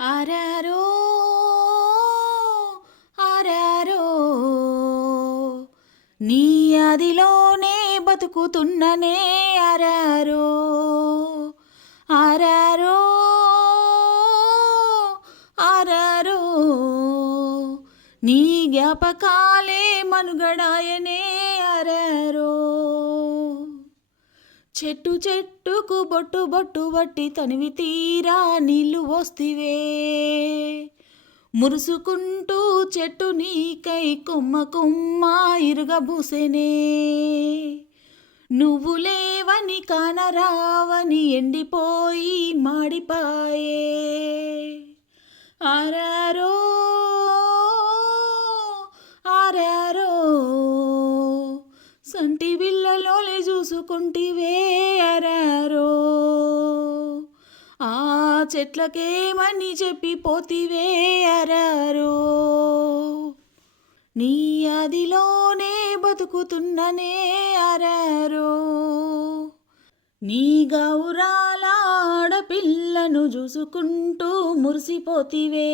ఆరారో ఆరారో నీ ఆదిలోనే బతుకుతున్ననే ఆరారో ఆరారో ఆరారో నీ జ్ఞాపకాలే మనుగడాయనే ఆరారో చెట్టు చెట్టుకు బొట్టు బొట్టు బట్టి తనివి తీరా నీళ్ళు పోస్తివే మురుసుకుంటూ చెట్టు నీకై కొమ్మ కొమ్మ ఇరుగబూసెనే నువ్వు లేవని కానరావని ఎండిపోయి మాడిపాయే ఆరారో ఆరారో సంటి బిళ్ళలోనే చూసుకుంటివే ఆరారో ఆ చెట్లకేమని చెప్పిపోతివే ఆరారో నీ ఆదిలోనే బతుకుతున్ననే ఆరారో నీ గౌరాల ఆడపిల్లను చూసుకుంటూ మురిసిపోతివే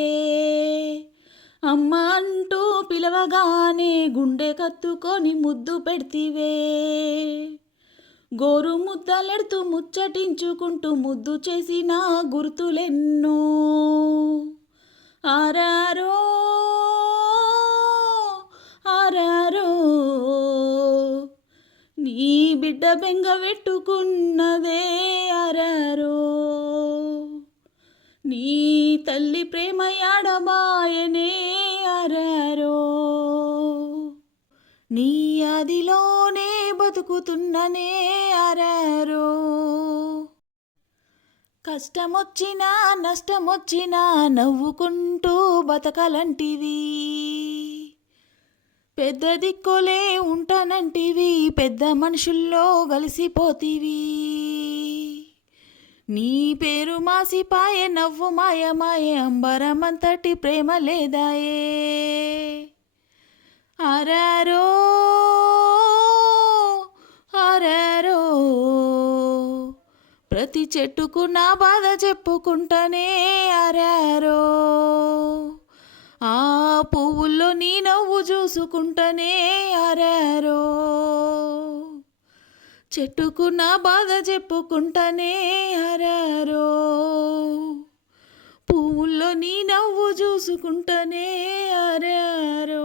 అమ్మ అంటూ పిలవగానే గుండె కత్తుకొని ముద్దు పెడితివే గోరు ముద్దలెడుతూ ముచ్చటించుకుంటూ ముద్దు చేసిన గుర్తులెన్నో ఆరారో ఆరారో నీ బిడ్డ బెంగ పెట్టుకున్నదే ఆరారో నీ తల్లి ప్రేమ యాడబాయనే ఆరారో నీ ఆదిలోనే బతుకుతున్ననే ఆరారో కష్టమొచ్చినా నష్టమొచ్చినా నవ్వుకుంటూ బతకాలంటివి పెద్ద దిక్కులే ఉంటానంటివి పెద్ద మనుషుల్లో కలిసిపోతివి నీ పేరు మాసిపాయే నవ్వు మాయమాయే అంబరమంతటి ప్రేమ లేదాయే ఆరారో ఆరారో ప్రతి చెట్టుకు నా బాధ చెప్పుకుంటానే ఆరారో ఆ పువ్వుల్లో నీ నవ్వు చూసుకుంటానే ఆరారో చెట్టుకు నా బాధ చెప్పుకుంటానే ఆరారో పువ్వుల్లో నీ నవ్వు చూసుకుంటానే ఆరారో